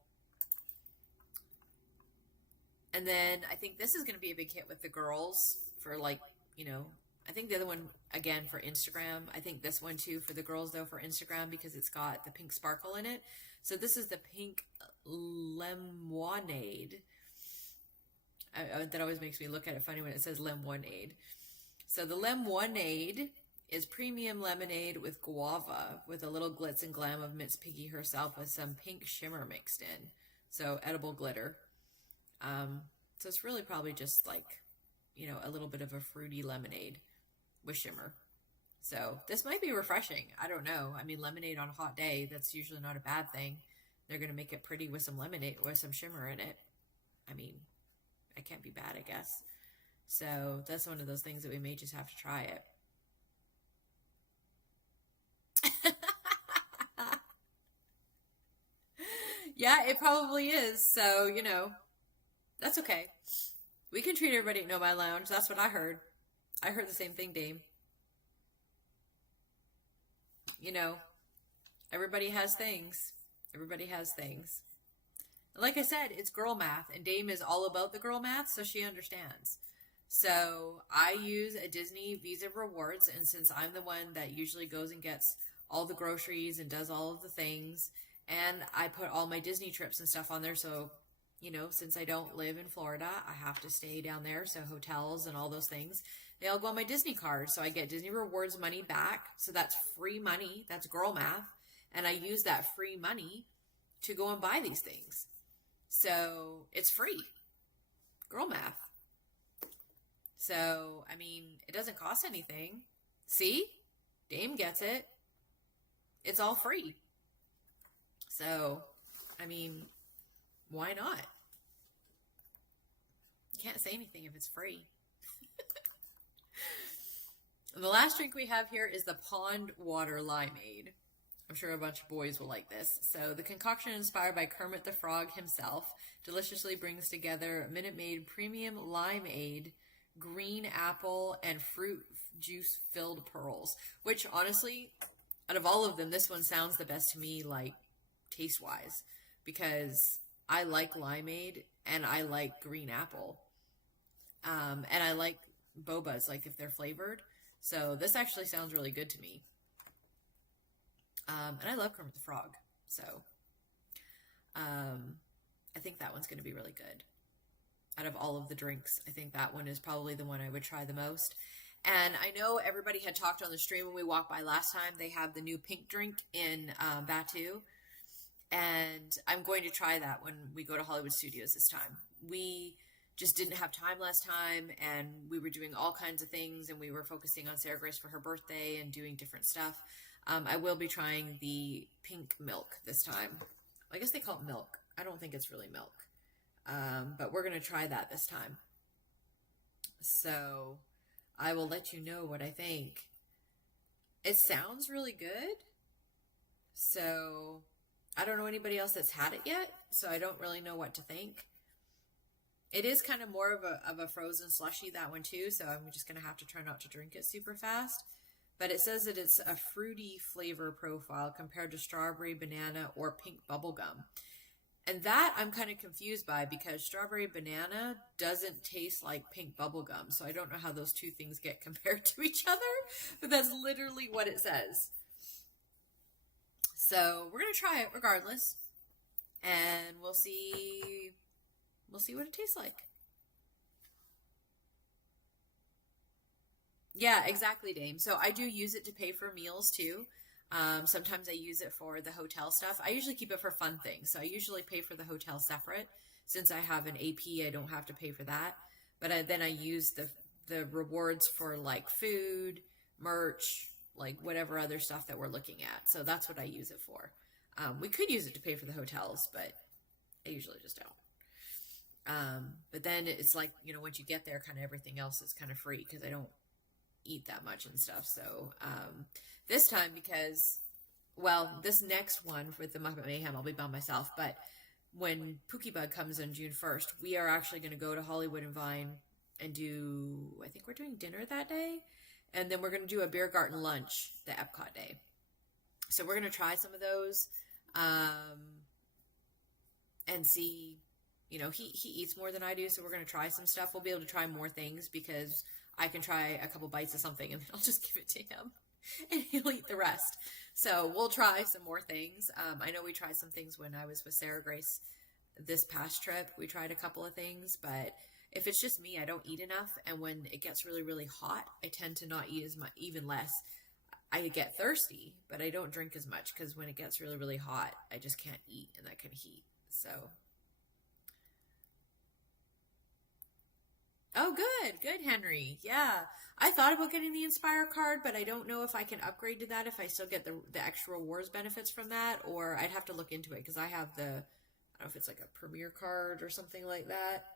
And then I think this is going to be a big hit with the girls for like, you know, I think the other one, again, for Instagram. I think this one too for the girls though for Instagram because it's got the pink sparkle in it. So this is the pink lemonade. That always makes me look at it funny when it says lemonade. So the lemonade is premium lemonade with guava with a little glitz and glam of Miss Piggy herself with some pink shimmer mixed in. So edible glitter. So it's really probably just like, you know, a little bit of a fruity lemonade with shimmer. So this might be refreshing. I don't know. I mean, lemonade on a hot day, that's usually not a bad thing. They're going to make it pretty with some lemonade, with some shimmer in it. I mean, it can't be bad, I guess. So that's one of those things that we may just have to try it. Yeah, it probably is. So, you know, that's okay. We can treat everybody at Nomad Lounge. That's what I heard. I heard the same thing, Dame. You know, everybody has things. Everybody has things. Like I said, it's girl math, and Dame is all about the girl math, so she understands. So I use a Disney Visa Rewards, and since I'm the one that usually goes and gets all the groceries and does all of the things, and I put all my Disney trips and stuff on there, so, you know, since I don't live in Florida, I have to stay down there, so hotels and all those things, they all go on my Disney card, so I get Disney Rewards money back, so that's free money, that's girl math, and I use that free money to go and buy these things. So it's free. Girl math. So, I mean, it doesn't cost anything. See? Dame gets it. It's all free. So, I mean, why not? You can't say anything if it's free. And the last drink we have here is the Pond Water Limeade. I'm sure a bunch of boys will like this. So the concoction inspired by Kermit the Frog himself deliciously brings together Minute Maid Premium Limeade, green apple, and fruit juice filled pearls. Which honestly, out of all of them, this one sounds the best to me, like taste wise, because I like limeade and I like green apple, and I like bobas, like if they're flavored. So this actually sounds really good to me. And I love Kermit the Frog, so I think that one's going to be really good. Out of all of the drinks, I think that one is probably the one I would try the most. And I know everybody had talked on the stream when we walked by last time. They have the new pink drink in Batu, and I'm going to try that when we go to Hollywood Studios this time. We just didn't have time last time, and we were doing all kinds of things, and we were focusing on Sarah Grace for her birthday and doing different stuff. I will be trying the pink milk this time. I guess they call it milk. I don't think it's really milk. But we're going to try that this time. So I will let you know what I think. It sounds really good. So I don't know anybody else that's had it yet, so I don't really know what to think. It is kind of more of a frozen slushy, that one too, so I'm just going to have to try not to drink it super fast. But it says that it's a fruity flavor profile compared to strawberry, banana, or pink bubblegum. And that I'm kind of confused by because strawberry banana doesn't taste like pink bubblegum. So I don't know how those two things get compared to each other. But that's literally what it says. So we're going to try it regardless. And we'll see what it tastes like. Yeah, exactly, Dame. So I do use it to pay for meals too. Sometimes I use it for the hotel stuff. I usually keep it for fun things. So I usually pay for the hotel separate. Since I have an AP, I don't have to pay for that. But then I use the rewards for like food, merch, like whatever other stuff that we're looking at. So that's what I use it for. We could use it to pay for the hotels, but I usually just don't. But then it's like, once you get there, kind of everything else is kind of free because I don't eat that much and stuff. So this time, because, well, this next one with the Muppet Mayhem, I'll be by myself. But when Pookie Bug comes on June 1st, we are actually going to go to Hollywood and Vine and I think we're doing dinner that day. And then we're going to do a beer garden lunch the Epcot day. So we're going to try some of those and see. He eats more than I do, so we're going to try some stuff. We'll be able to try more things because I can try a couple bites of something and then I'll just give it to him and he'll eat the rest. So we'll try some more things. I know we tried some things when I was with Sarah Grace this past trip. We tried a couple of things, but if it's just me, I don't eat enough. And when it gets really, really hot, I tend to not eat as much, even less. I get thirsty, but I don't drink as much because when it gets really, really hot, I just can't eat in that kind of heat. So... Oh, good, Henry. Yeah, I thought about getting the Inspire card, but I don't know if I can upgrade to that if I still get the extra rewards benefits from that, or I'd have to look into it because I have I don't know if it's like a Premier card or something like that.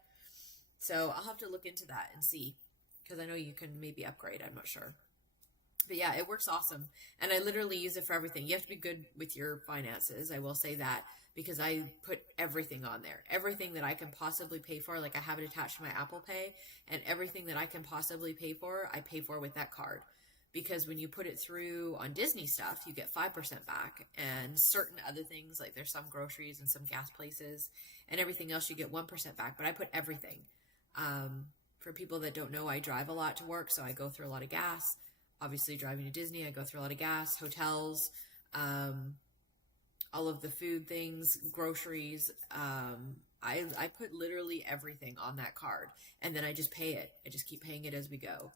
So I'll have to look into that and see because I know you can maybe upgrade. I'm not sure. But yeah, it works awesome. And I literally use it for everything. You have to be good with your finances. I will say that because I put everything on there. Everything that I can possibly pay for. Like I have it attached to my Apple Pay and everything that I can possibly pay for, I pay for with that card. Because when you put it through on Disney stuff, you get 5% back. And certain other things, like there's some groceries and some gas places and everything else, you get 1% back. But I put everything. For people that don't know, I drive a lot to work, so I go through a lot of gas. Obviously, driving to Disney, I go through a lot of gas, hotels, all of the food things, groceries. I put literally everything on that card, and then I just pay it. I just keep paying it as we go.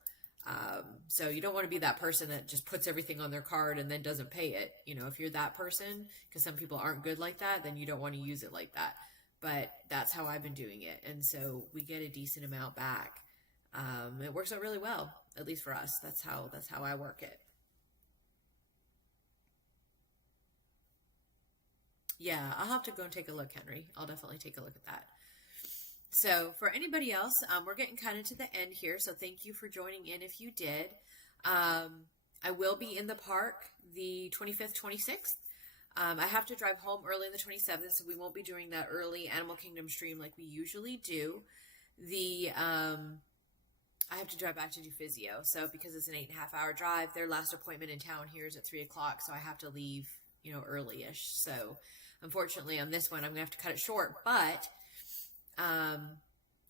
So you don't want to be that person that just puts everything on their card and then doesn't pay it. If you're that person, because some people aren't good like that, then you don't want to use it like that. But that's how I've been doing it, and so we get a decent amount back. It works out really well, at least for us. That's how I work it. Yeah, I'll have to go and take a look, Henry. I'll definitely take a look at that. So for anybody else, we're getting kind of to the end here. So thank you for joining in if you did. I will be in the park the 25th, 26th. I have to drive home early on the 27th, so we won't be doing that early Animal Kingdom stream like we usually do. I have to drive back to do physio. So because it's an 8.5 hour drive, their last appointment in town here is at 3 o'clock. So I have to leave, early-ish. So unfortunately on this one, I'm going to have to cut it short, but,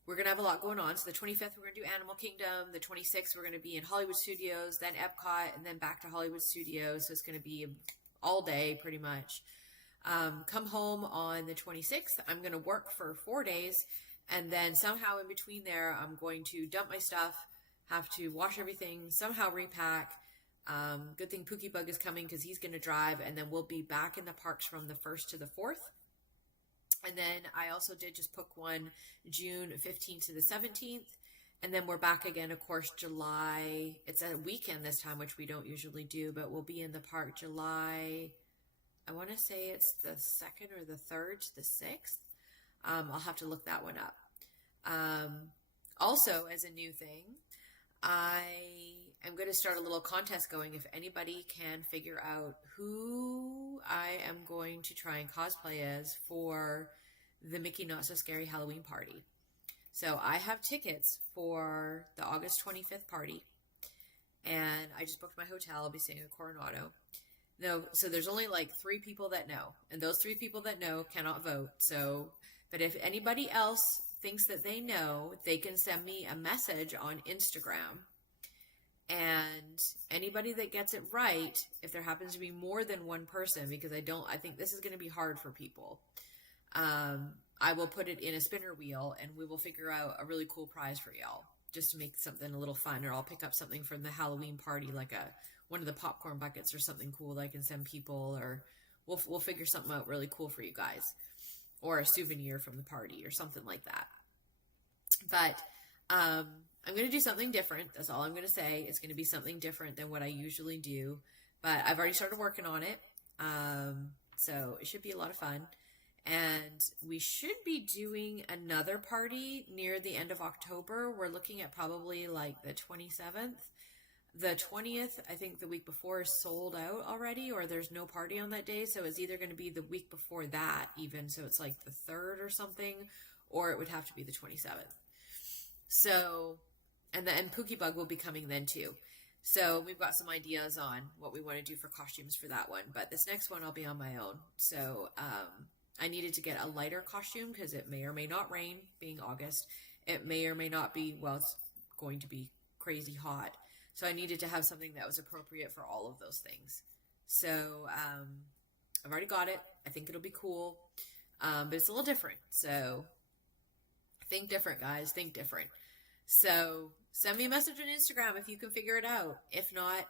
we're going to have a lot going on. So the 25th, we're going to do Animal Kingdom. The 26th, we're going to be in Hollywood Studios, then Epcot, and then back to Hollywood Studios. So it's going to be all day pretty much. Come home on the 26th. I'm going to work for 4 days. And then somehow in between there, I'm going to dump my stuff, have to wash everything, somehow repack. Good thing Pookie Bug is coming because he's going to drive. And then we'll be back in the parks from the 1st to the 4th. And then I also did just book one June 15th to the 17th. And then we're back again, of course, July. It's a weekend this time, which we don't usually do, but we'll be in the park July. I want to say it's the 2nd or the 3rd to the 6th. I'll have to look that one up. Also, as a new thing, I am going to start a little contest going. If anybody can figure out who I am going to try and cosplay as for the Mickey Not So Scary Halloween party. So I have tickets for the August 25th party, and I just booked my hotel. I'll be staying in Coronado. No, so there's only like 3 people that know, and those 3 people that know cannot vote. So, but if anybody else thinks that they know, they can send me a message on Instagram. And anybody that gets it right, if there happens to be more than one person, because I think this is going to be hard for people. I will put it in a spinner wheel and we will figure out a really cool prize for y'all. just to make something a little fun, or I'll pick up something from the Halloween party, like one of the popcorn buckets or something cool that I can send people, or we'll figure something out really cool for you guys, or a souvenir from the party or something like that. But I'm going to do something different. That's all I'm going to say. It's going to be something different than what I usually do, but I've already started working on it. So it should be a lot of fun. And we should be doing another party near the end of October. We're looking at probably like the 27th. The 20th, I think the week before, is sold out already, or there's no party on that day. So it's either going to be the week before that even. So it's like the 3rd or something, or it would have to be the 27th. So, and Pookie Bug will be coming then too. So we've got some ideas on what we want to do for costumes for that one. But this next one, I'll be on my own. So, I needed to get a lighter costume because it may or may not rain, being August. It may or may not be, well, it's going to be crazy hot. So I needed to have something that was appropriate for all of those things. So I've already got it. I think it'll be cool. But it's a little different. So think different, guys. Think different. So send me a message on Instagram if you can figure it out. If not,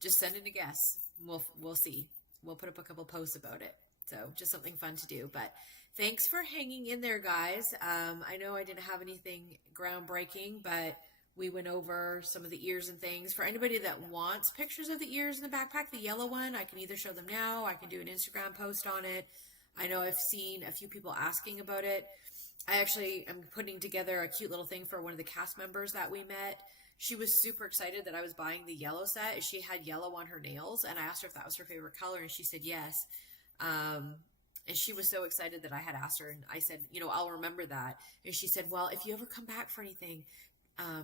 just send in a guess. We'll see. We'll put up a couple posts about it. So just something fun to do. But thanks for hanging in there, guys. I know I didn't have anything groundbreaking, but we went over some of the ears and things. For anybody that wants pictures of the ears in the backpack, the yellow one, I can either show them now. I can do an Instagram post on it. I know I've seen a few people asking about it. I actually am putting together a cute little thing for one of the cast members that we met. She was super excited that I was buying the yellow set. She had yellow on her nails, and I asked her if that was her favorite color, and she said yes. And she was so excited that I had asked her, and I said, I'll remember that. And she said, well, if you ever come back for anything,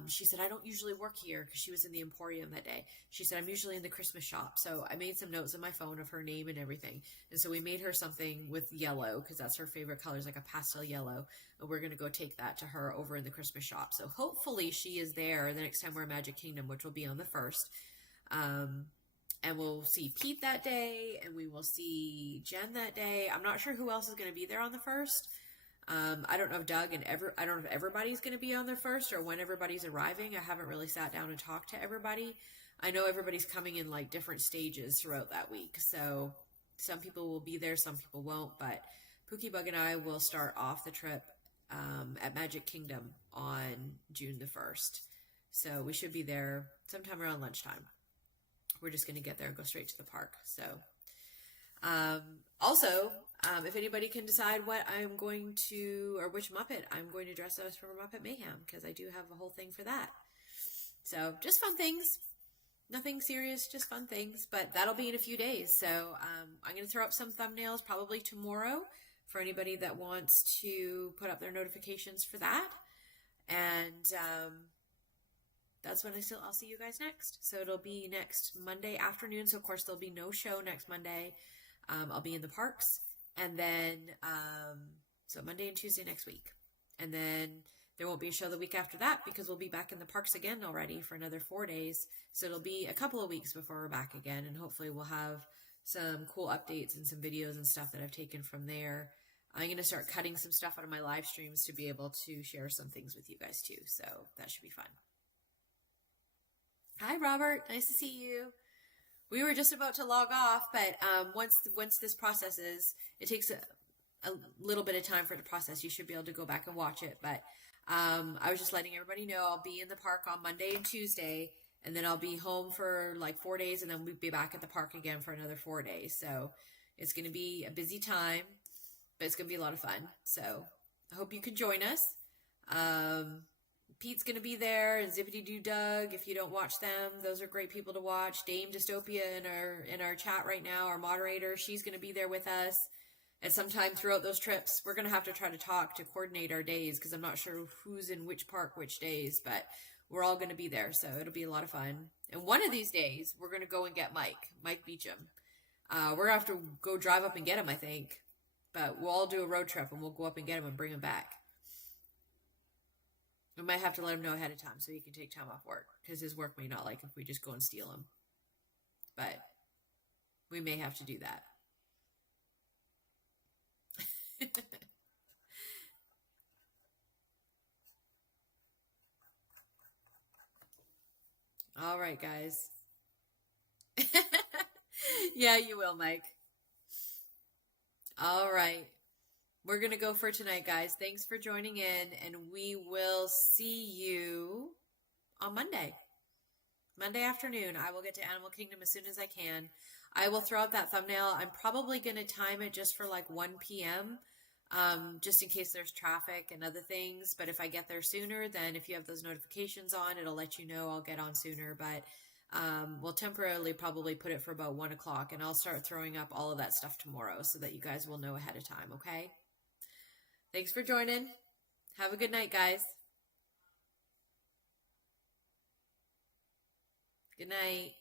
she said, I don't usually work here, because she was in the Emporium that day. She said, I'm usually in the Christmas shop. So I made some notes on my phone of her name and everything. And so we made her something with yellow, because that's her favorite color, is like a pastel yellow. And we're going to go take that to her over in the Christmas shop. So hopefully she is there the next time we're in Magic Kingdom, which will be on the 1st. And we'll see Pete that day, and we will see Jen that day. I'm not sure who else is going to be there on the 1st. I don't know if Doug and I don't know if everybody's going to be on the 1st or when everybody's arriving. I haven't really sat down and talked to everybody. I know everybody's coming in like different stages throughout that week. So some people will be there, some people won't. But Pookie Bug and I will start off the trip at Magic Kingdom on June the 1st. So we should be there sometime around lunchtime. We're just going to get there and go straight to the park. So, also, if anybody can decide what I'm going to, or which Muppet I'm going to dress as for Muppet Mayhem, because I do have a whole thing for that. So, just fun things. Nothing serious, just fun things. But that'll be in a few days. So, I'm going to throw up some thumbnails probably tomorrow for anybody that wants to put up their notifications for that. And, that's when I'll see you guys next. So it'll be next Monday afternoon. So of course there'll be no show next Monday. I'll be in the parks, and then so Monday and Tuesday next week, and then there won't be a show the week after that because we'll be back in the parks again already for another 4 days. So it'll be a couple of weeks before we're back again, and hopefully we'll have some cool updates and some videos and stuff that I've taken from there. I'm going to start cutting some stuff out of my live streams to be able to share some things with you guys too. So that should be fun. Hi, Robert. Nice to see you. We were just about to log off, but once this processes, it takes a little bit of time for it to process. You should be able to go back and watch it. But I was just letting everybody know I'll be in the park on Monday and Tuesday, and then I'll be home for like 4 days, and then we'll be back at the park again for another 4 days. So it's going to be a busy time, but it's going to be a lot of fun. So I hope you can join us. Pete's going to be there, and Zippity Doo Doug. If you don't watch them, those are great people to watch. Dame Dystopia in our chat right now, our moderator, she's going to be there with us. And sometime throughout those trips, we're going to have to try to talk to coordinate our days, because I'm not sure who's in which park which days, but we're all going to be there, so it'll be a lot of fun. And one of these days, we're going to go and get Mike Beecham. We're going to have to go drive up and get him, I think. But we'll all do a road trip, and we'll go up and get him and bring him back. We might have to let him know ahead of time so he can take time off work, because his work may not like if we just go and steal him. But we may have to do that. right, guys. Yeah, you will, Mike. All right. We're going to go for tonight, guys. Thanks for joining in, and we will see you on Monday. Monday afternoon. I will get to Animal Kingdom as soon as I can. I will throw up that thumbnail. I'm probably going to time it just for like 1 p.m., just in case there's traffic and other things. But if I get there sooner, then if you have those notifications on, it'll let you know I'll get on sooner. But we'll temporarily probably put it for about 1 o'clock, and I'll start throwing up all of that stuff tomorrow so that you guys will know ahead of time, okay? Thanks for joining. Have a good night, guys. Good night.